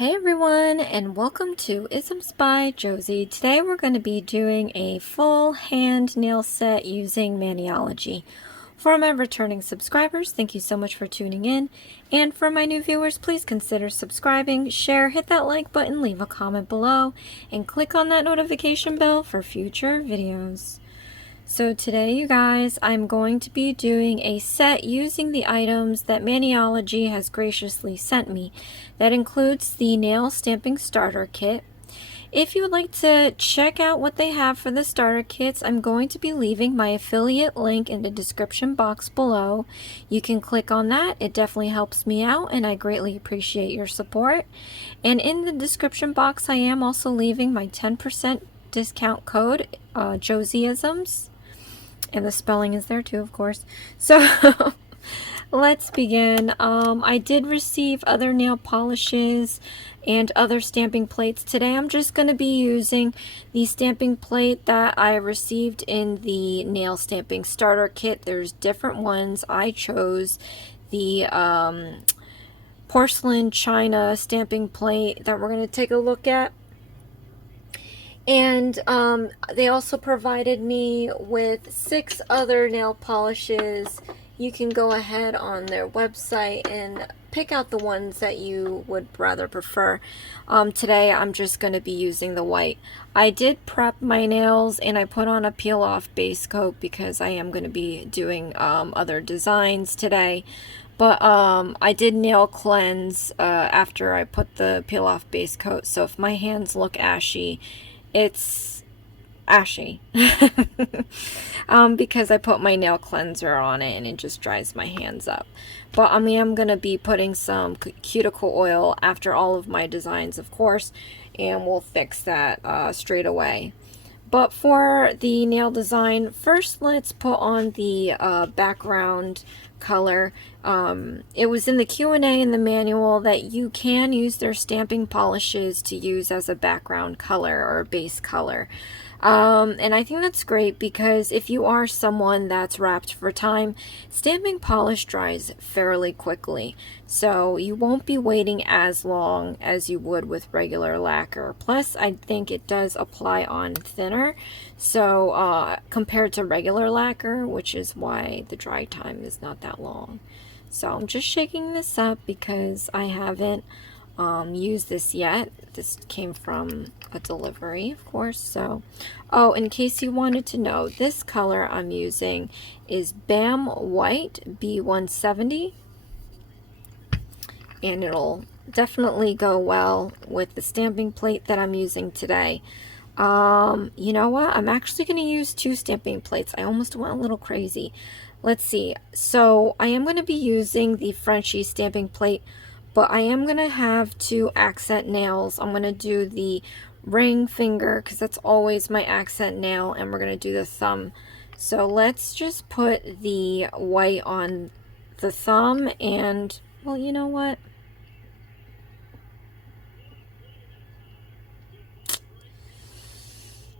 Hey everyone, and welcome to Isms by Josie. Today we're going to be doing a full hand nail set using Maniology. For my returning subscribers, thank you so much for tuning in. And for my new viewers, please consider subscribing, share, hit that like button, leave a comment below, and click on that notification bell for future videos. So today, you guys, I'm going to be doing a set using the items that Maniology has graciously sent me. That includes the nail stamping starter kit. If you would like to check out what they have for the starter kits, I'm going to be leaving my affiliate link in the description box below. You can click on that. It definitely helps me out, and I greatly appreciate your support. And in the description box, I am also leaving my 10% discount code, Josieisms. And the spelling is there too, of course. So let's begin. I did receive other nail polishes and other stamping plates. Today I'm just going to be using the stamping plate that I received in the nail stamping starter kit. There's different ones. I chose the porcelain china stamping plate that we're going to take a look at. And they also provided me with 6 other nail polishes. You can go ahead on their website and pick out the ones that you would rather prefer. Today I'm just going to be using the white. I did prep my nails and I put on a peel off base coat because I am going to be doing other designs today. But I did nail cleanse after I put the peel off base coat, so if my hands look ashy, it's ashy because I put my nail cleanser on it and it just dries my hands up. But I'm going to be putting some cuticle oil after all of my designs, of course, and we'll fix that straight away. But for the nail design, first let's put on the background color. It was in the Q&A in the manual that you can use their stamping polishes to use as a background color or base color. And I think that's great because if you are someone that's wrapped for time, stamping polish dries fairly quickly. So you won't be waiting as long as you would with regular lacquer. Plus, I think it does apply on thinner. So compared to regular lacquer, which is why the dry time is not that long. So I'm just shaking this up because I haven't used this yet. This came from a delivery, of course. So, oh, in case you wanted to know, this color I'm using is Bam White B170, and it'll definitely go well with the stamping plate that I'm using today. You know what? I'm actually going to use 2 stamping plates. I almost went a little crazy. Let's see. So I am going to be using the Frenchie stamping plate, but I am going to have 2 accent nails. I'm going to do the ring finger because that's always my accent nail, and we're going to do the thumb. So let's just put the white on the thumb, and, well, you know what?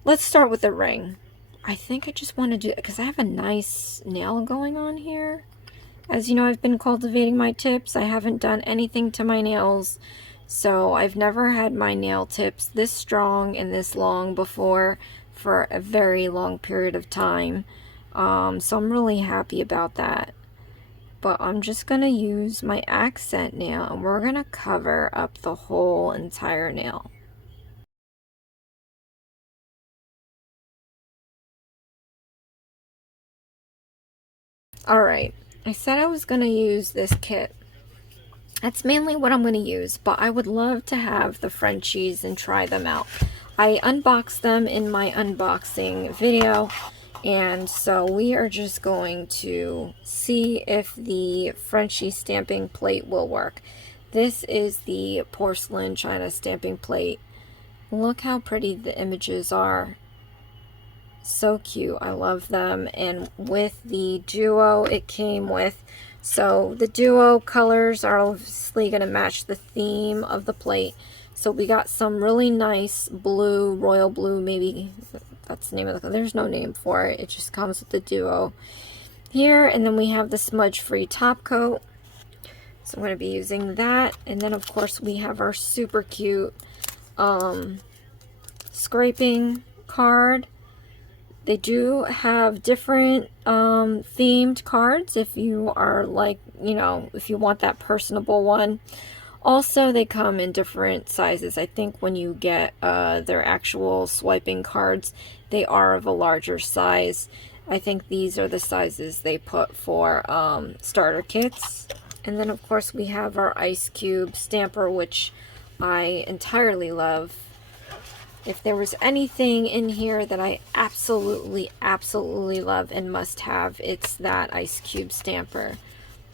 Let's start with the ring. I think I just want to do it because I have a nice nail going on here. As you know, I've been cultivating my tips. I haven't done anything to my nails, so I've never had my nail tips this strong and this long before for a very long period of time. So I'm really happy about that. But I'm just going to use my accent nail and we're going to cover up the whole entire nail. Alright, I said I was going to use this kit. That's mainly what I'm going to use, but I would love to have the Frenchies and try them out. I unboxed them in my unboxing video, and so we are just going to see if the Frenchie stamping plate will work. This is the porcelain china stamping plate. Look how pretty the images are. So cute. I love them. And with the duo it came with, so the duo colors are obviously going to match the theme of the plate. So we got some really nice blue, royal blue, maybe that's the name of the color. There's no name for it. It just comes with the duo here. And then we have the smudge free top coat. So I'm going to be using that. And then, of course, we have our super cute scraping card. They do have different themed cards if you are like, you know, if you want that personable one. Also, they come in different sizes. I think when you get their actual swiping cards, they are of a larger size. I think these are the sizes they put for starter kits. And then, of course, we have our ice cube stamper, which I entirely love. If there was anything in here that I absolutely, absolutely love and must have, it's that ice cube stamper.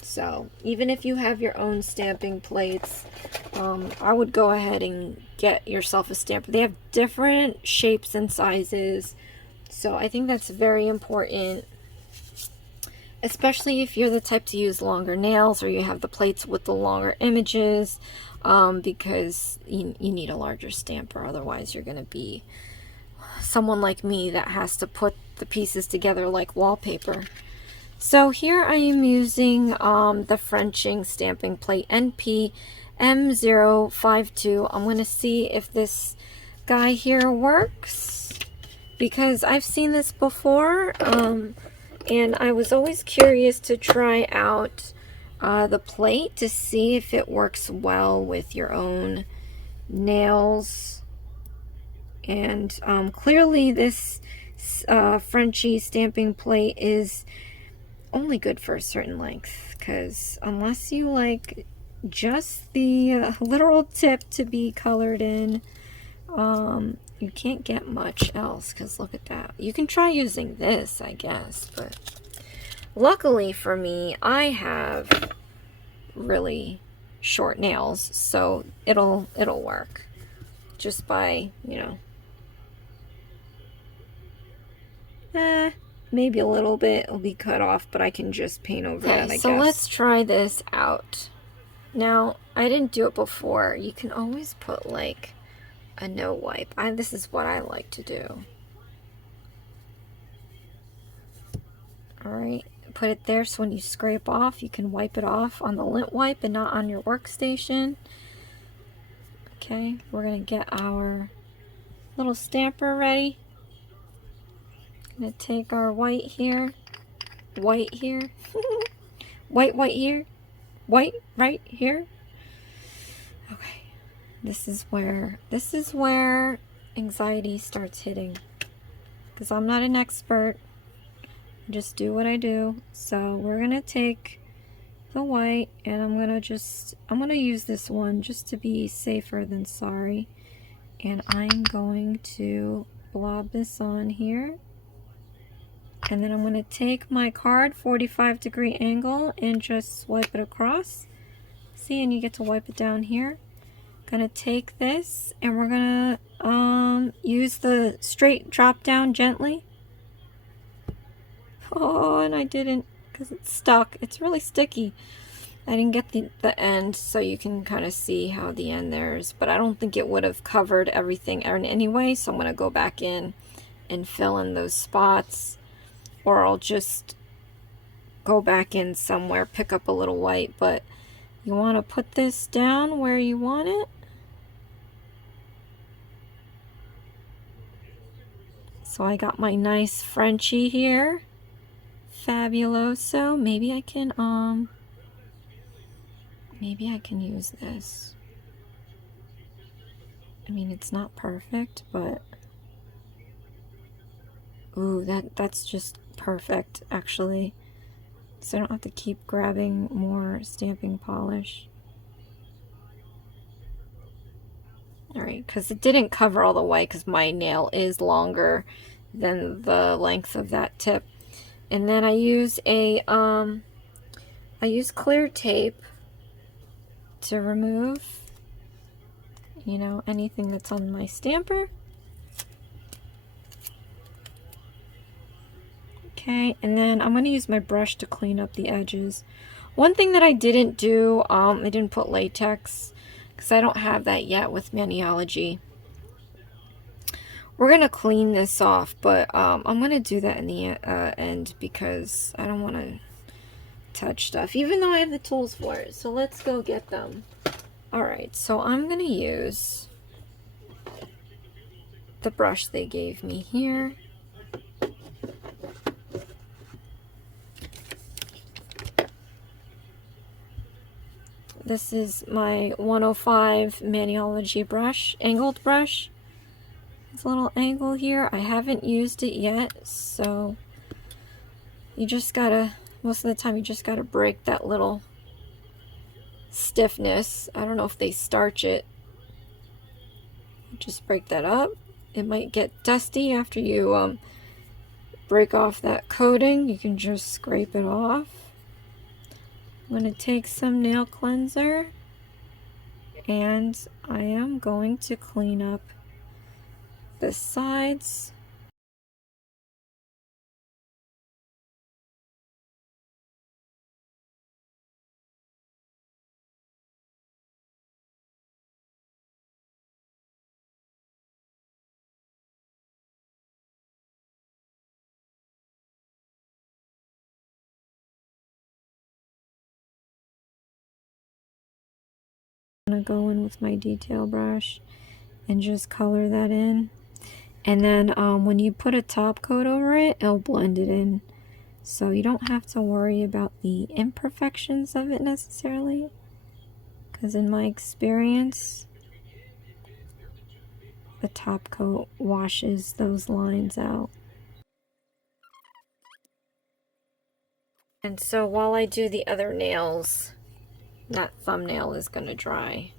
So even if you have your own stamping plates, I would go ahead and get yourself a stamper. They have different shapes and sizes, so I think that's very important, especially if you're the type to use longer nails or you have the plates with the longer images, because you need a larger stamper. Otherwise you're going to be someone like me that has to put the pieces together like wallpaper. So here I am using the Frenching stamping plate NP M052. I'm going to see if this guy here works, because I've seen this before, and I was always curious to try out the plate to see if it works well with your own nails. And clearly this Frenchy stamping plate is only good for a certain length, because unless you like just the literal tip to be colored in, you can't get much else. Because look at that. You can try using this, I guess, but luckily for me, I have really short nails, so it'll work just by, you know, maybe a little bit will be cut off, but I can just paint over that, I guess. So let's try this out. Now, I didn't do it before. You can always put like a no wipe. This is what I like to do. Alright, put it there so when you scrape off, you can wipe it off on the lint wipe and not on your workstation. Okay, we're going to get our little stamper ready. Gonna take our white here, white here, white here, white right here. Okay, this is where anxiety starts hitting, because I'm not an expert. I just do what I do. So we're gonna take the white, and I'm gonna use this one just to be safer than sorry, and I'm going to blob this on here. And then I'm going to take my card, 45-degree angle, and just swipe it across. See, and you get to wipe it down here. Gonna take this, and we're gonna use the straight drop down gently. Oh, and I didn't, because it's stuck. It's really sticky. I didn't get the end, so you can kind of see how the end there is, but I don't think it would have covered everything anyway, so I'm gonna go back in and fill in those spots. Or I'll just go back in somewhere, pick up a little white, but you want to put this down where you want it. So I got my nice Frenchie here. Fabuloso. Maybe I can use this. I mean, it's not perfect, but ooh, that's just perfect, actually. So I don't have to keep grabbing more stamping polish. Alright, because it didn't cover all the white, because my nail is longer than the length of that tip. And then I use I use clear tape to remove, you know, anything that's on my stamper. Okay, and then I'm going to use my brush to clean up the edges. One thing that I didn't do, I didn't put latex, because I don't have that yet with Maniology. We're going to clean this off, but I'm going to do that in the end, because I don't want to touch stuff, even though I have the tools for it. So let's go get them. Alright, so I'm going to use the brush they gave me here. This is my 105 Maniology brush, angled brush. It's a little angle here. I haven't used it yet, so you just gotta, most of the time you just gotta break that little stiffness. I don't know if they starch it. Just break that up. It might get dusty after you break off that coating. You can just scrape it off. I'm going to take some nail cleanser and I am going to clean up the sides. I'm going to go in with my detail brush and just color that in. And then when you put a top coat over it, it'll blend it in. So you don't have to worry about the imperfections of it necessarily. Because in my experience, the top coat washes those lines out. And so while I do the other nails, that thumbnail is going to dry.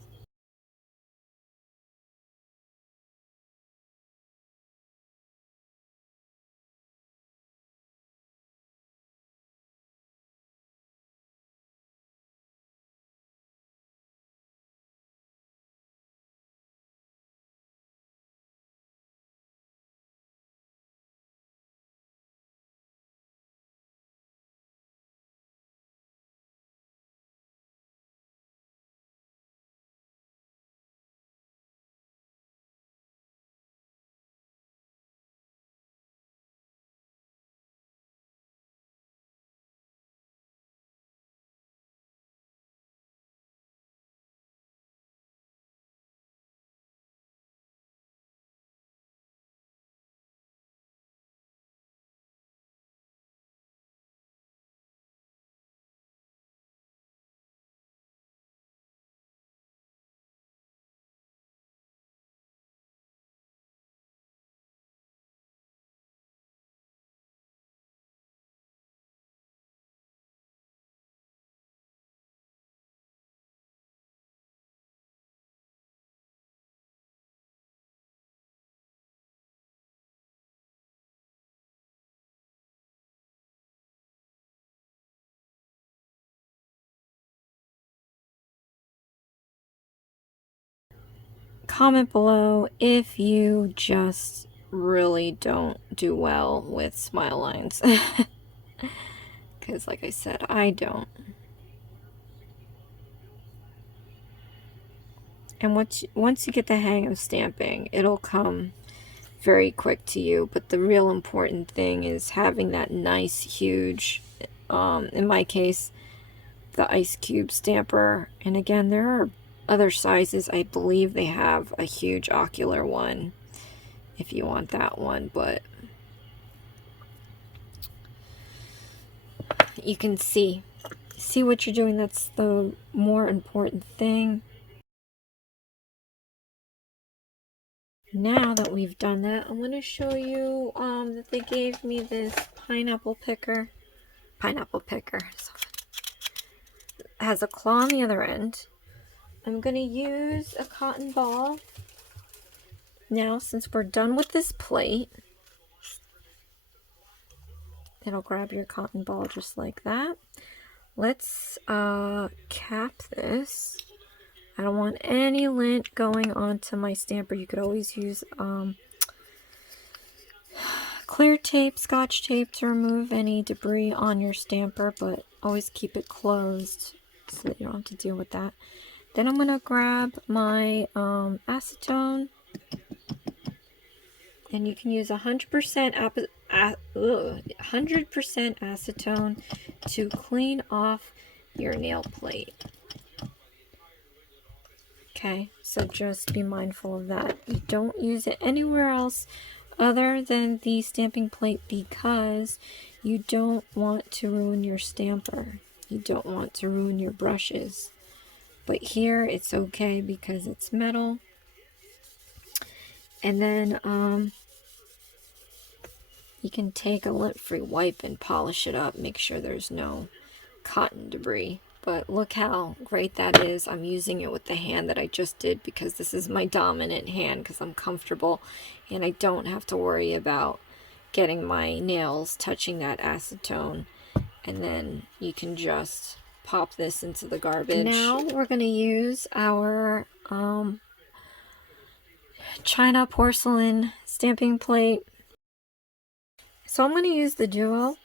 Comment below if you just really don't do well with smile lines. Because like I said, I don't. And once you get the hang of stamping, it'll come very quick to you. But the real important thing is having that nice, huge, in my case, the ice cube stamper. And again, there are other sizes. I believe they have a huge ocular one if you want that one, but you can see what you're doing. That's the more important thing. Now that we've done that, I'm going to show you that they gave me this pineapple picker. It has a claw on the other end. I'm going to use a cotton ball. Now, since we're done with this plate, it'll grab your cotton ball just like that. Let's cap this. I don't want any lint going onto my stamper. You could always use clear tape, scotch tape to remove any debris on your stamper, but always keep it closed so that you don't have to deal with that. Then I'm going to grab my acetone, and you can use 100% 100% acetone to clean off your nail plate. Okay, so just be mindful of that. You don't use it anywhere else other than the stamping plate because you don't want to ruin your stamper. You don't want to ruin your brushes. But here it's okay because it's metal. And then you can take a lint-free wipe and polish it up. Make sure there's no cotton debris. But look how great that is. I'm using it with the hand that I just did because this is my dominant hand because I'm comfortable and I don't have to worry about getting my nails touching that acetone. And then you can just pop this into the garbage. Now we're going to use our China porcelain stamping plate. So I'm going to use the Duo.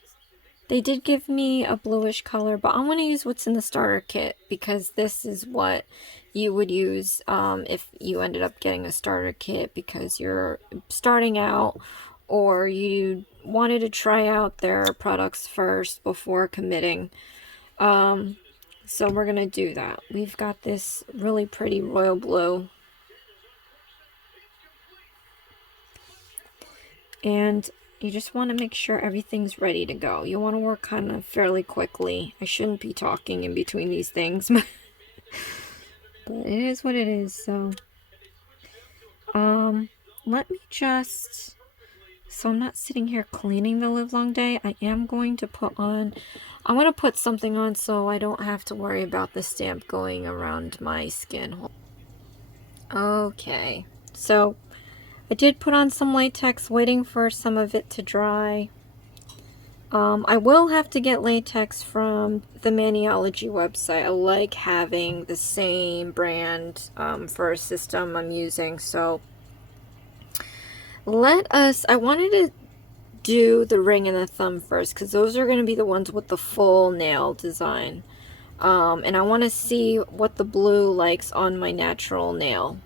They did give me a bluish color, but I'm going to use what's in the starter kit because this is what you would use if you ended up getting a starter kit because you're starting out or you wanted to try out their products first before committing. So we're going to do that. We've got this really pretty royal blue. And you just want to make sure everything's ready to go. You want to work kind of fairly quickly. I shouldn't be talking in between these things. But it is what it is. So, let me just... So I'm not sitting here cleaning the livelong day. I am going to put on... I'm going to put something on so I don't have to worry about the stamp going around my skin. Okay. So... I did put on some latex, waiting for some of it to dry. I will have to get latex from the Maniology website. I like having the same brand for a system I'm using. So I wanted to do the ring and the thumb first because those are going to be the ones with the full nail design. And I want to see what the blue likes on my natural nail.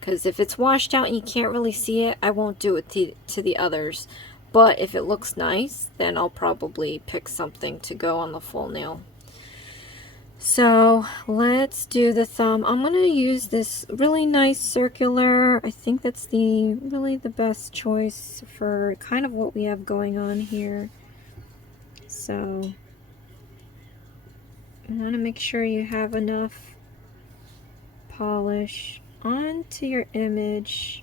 Because if it's washed out and you can't really see it, I won't do it to the others. But if it looks nice, then I'll probably pick something to go on the full nail. So let's do the thumb. I'm going to use this really nice circular. I think that's really the best choice for kind of what we have going on here. So you want to make sure you have enough polish onto your image,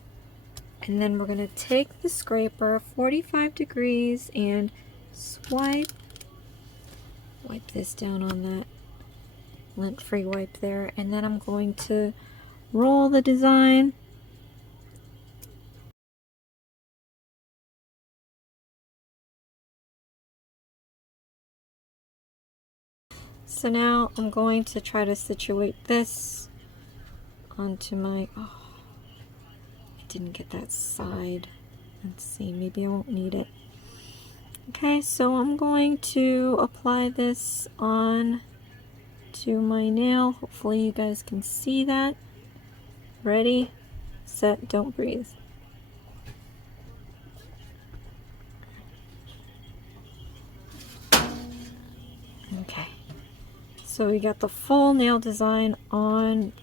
and then we're going to take the scraper 45 degrees and wipe this down on that lint-free wipe there, and then I'm going to roll the design. So now I'm going to try to situate this onto my... Oh, I didn't get that side. Let's see, maybe I won't need it. Okay, so I'm going to apply this on to my nail. Hopefully you guys can see that. Ready, set, don't breathe. Okay, so we got the full nail design on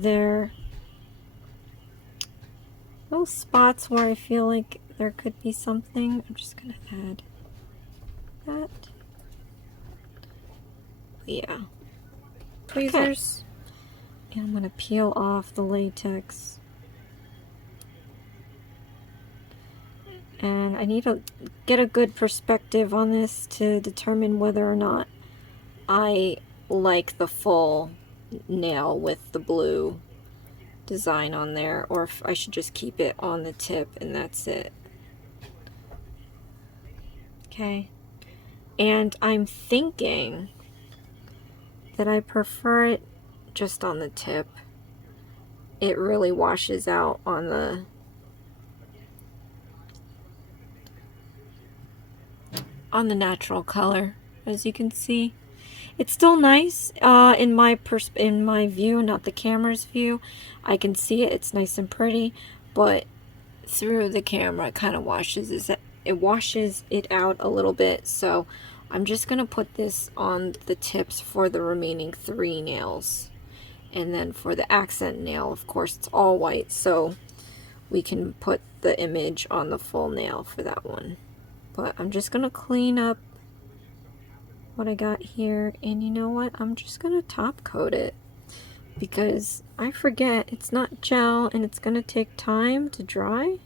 there. Little spots where I feel like there could be something. I'm just gonna add that. Yeah, tweezers. And I'm gonna peel off the latex. And I need to get a good perspective on this to determine whether or not I like the full nail with the blue design on there, or if I should just keep it on the tip and that's it. Okay, and I'm thinking that I prefer it just on the tip. It really washes out on the natural color, as you can see. It's still nice in my view, not the camera's view. I can see it, it's nice and pretty, but through the camera, it kind of washes it out a little bit. So I'm just going to put this on the tips for the remaining 3 nails. And then for the accent nail, of course, it's all white, so we can put the image on the full nail for that one. But I'm just going to clean up what I got here, and you know what? I'm just going to top coat it because I forget it's not gel and it's going to take time to dry.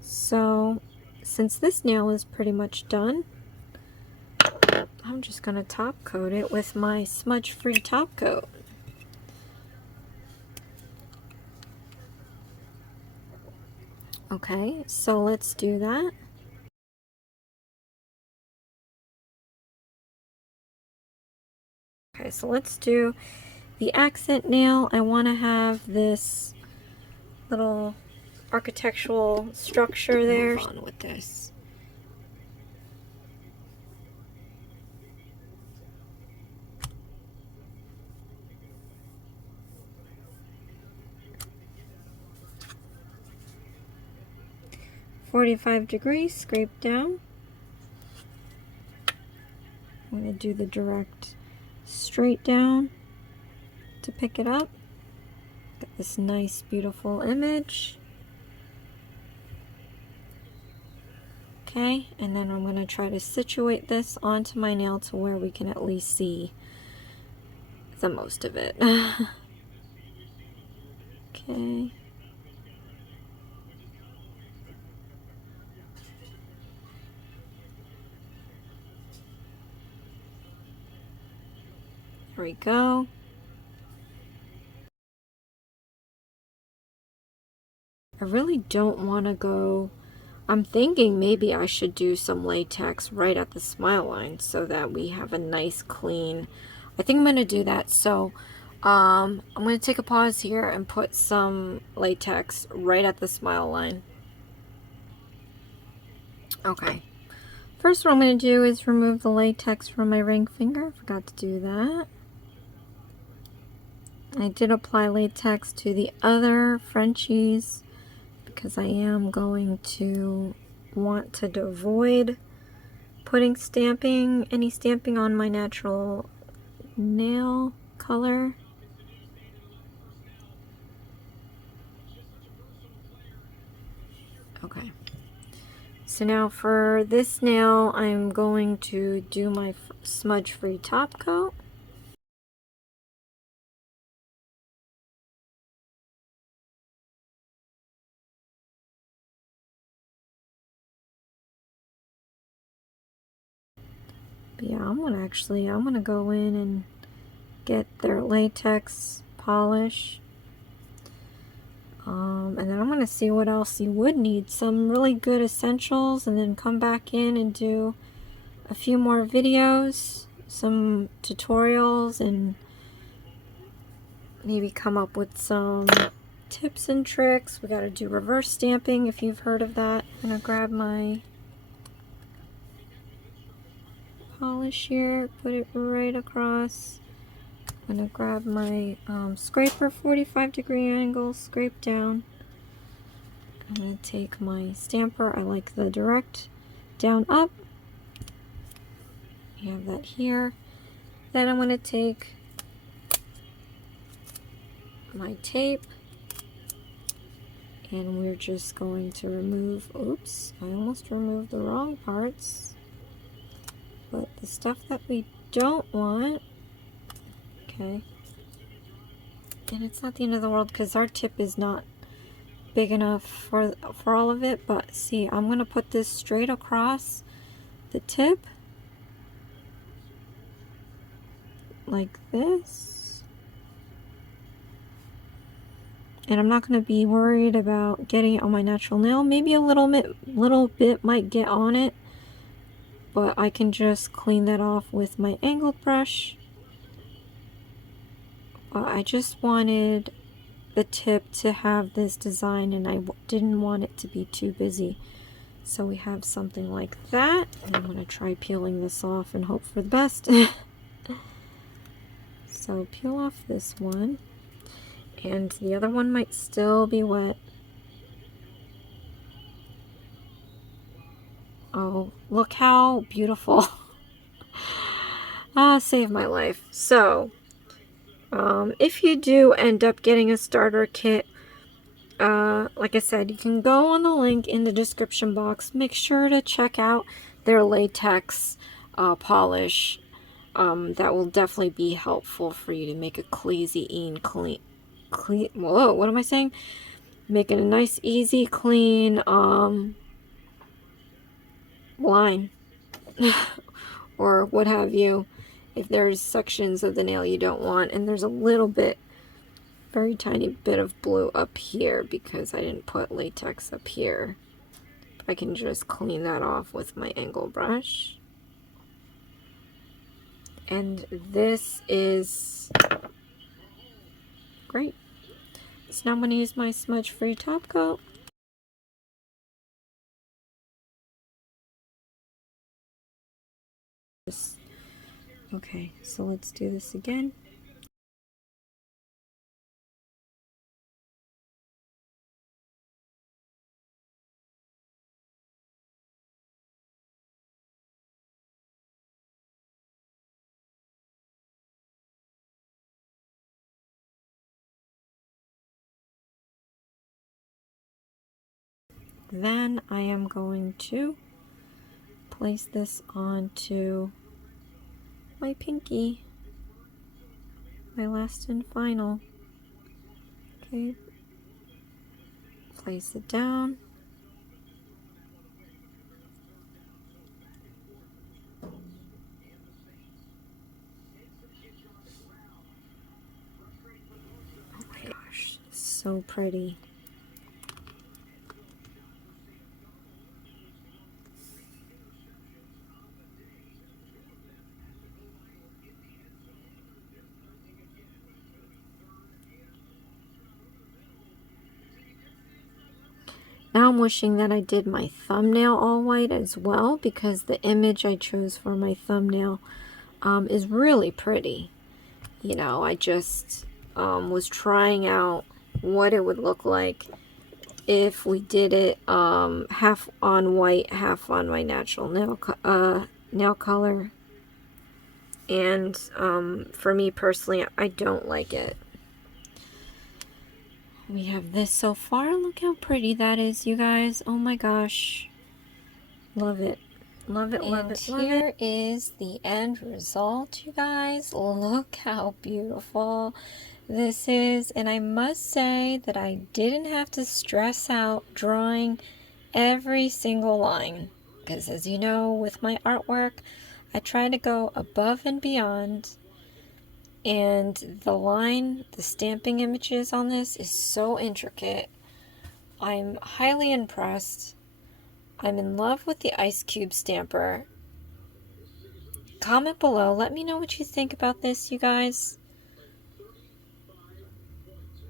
So since this nail is pretty much done, I'm just going to top coat it with my smudge-free top coat. Okay, so let's do that. Okay, so let's do the accent nail. I want to have this little architectural structure there. Move on with this. "45°, scrape down." I'm going to do the direct straight down to pick it up. Got this nice, beautiful image. Okay, and then I'm going to try to situate this onto my nail to where we can at least see the most of it. Okay. There we go. I really don't want to go. I'm thinking maybe I should do some latex right at the smile line so that we have a nice clean. I think I'm going to do that. So I'm going to take a pause here and put some latex right at the smile line. Okay. First, what I'm going to do is remove the latex from my ring finger. Forgot to do that. I did apply latex to the other Frenchies because I am going to want to avoid putting any stamping on my natural nail color. Okay. So now for this nail, I'm going to do my smudge-free top coat. But yeah, I'm gonna go in and get their latex polish. And then I'm gonna see what else you would need. Some really good essentials, and then come back in and do a few more videos, some tutorials, and maybe come up with some tips and tricks. We gotta do reverse stamping if you've heard of that. I'm gonna grab my polish here, put it right across. I'm gonna grab my scraper, 45-degree angle, scrape down. I'm gonna take my stamper. I like the direct down up. You have that here. Then I'm gonna take my tape, and we're just going to remove, oops, I almost removed the wrong parts, but the stuff that we don't want. Okay, and it's not the end of the world because our tip is not big enough for all of it. But see, I'm gonna put this straight across the tip like this, and I'm not going to be worried about getting it on my natural nail. Maybe a little bit might get on it, but I can just clean that off with my angled brush. I just wanted the tip to have this design, and I didn't want it to be too busy. So we have something like that, and I'm going to try peeling this off and hope for the best. So peel off this one, and the other one might still be wet. Oh, look how beautiful. Saved my life. So, if you do end up getting a starter kit, like I said, you can go on the link in the description box. Make sure to check out their latex polish. That will definitely be helpful for you to make a clean. Whoa, what am I saying? Making a nice, easy, clean line or what have you. If there's sections of the nail you don't want, and there's a little bit, very tiny bit of blue up here because I didn't put latex up here. I can just clean that off with my angle brush. And this is great. So now I'm going to use my smudge-free top coat. Okay, so let's do this again. Then I am going to place this onto my pinky, my last and final. Okay, place it down. Oh my gosh, so pretty. Now I'm wishing that I did my thumbnail all white as well, because the image I chose for my thumbnail is really pretty. You know, I just was trying out what it would look like if we did it half on white, half on my natural nail color. And for me personally, I don't like it. We have this so far. Look how pretty that is, you guys. Oh my gosh. Love it. Love it, love it, love it. Here is the end result, you guys. Look how beautiful this is. And I must say that I didn't have to stress out drawing every single line. Because as you know, with my artwork, I try to go above and beyond. And the stamping images on this is so intricate. I'm highly impressed. I'm in love with the ice cube stamper. Comment below. Let me know what you think about this, you guys.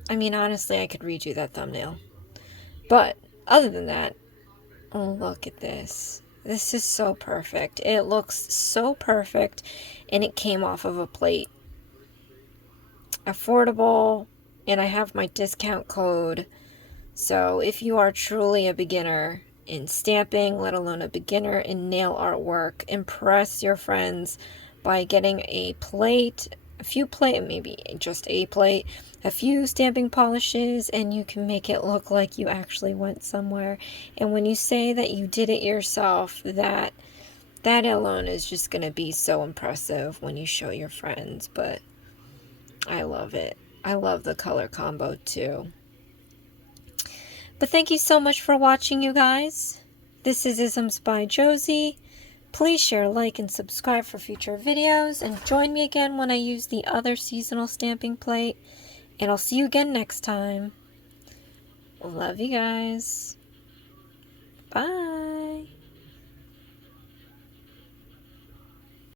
I mean, honestly, I could redo that thumbnail. But other than that, oh, look at this. This is so perfect. It looks so perfect, and it came off of a plate. Affordable, and I have my discount code. So if you are truly a beginner in stamping, let alone a beginner in nail artwork, impress your friends by getting a plate, a few plate, maybe just a plate, a few stamping polishes, and you can make it look like you actually went somewhere. And when you say that you did it yourself, that alone is just going to be so impressive when you show your friends. But I love it. I love the color combo too. But thank you so much for watching, you guys. This is Isms by Josie. Please share, like, and subscribe for future videos. And join me again when I use the other seasonal stamping plate. And I'll see you again next time. Love you guys. Bye.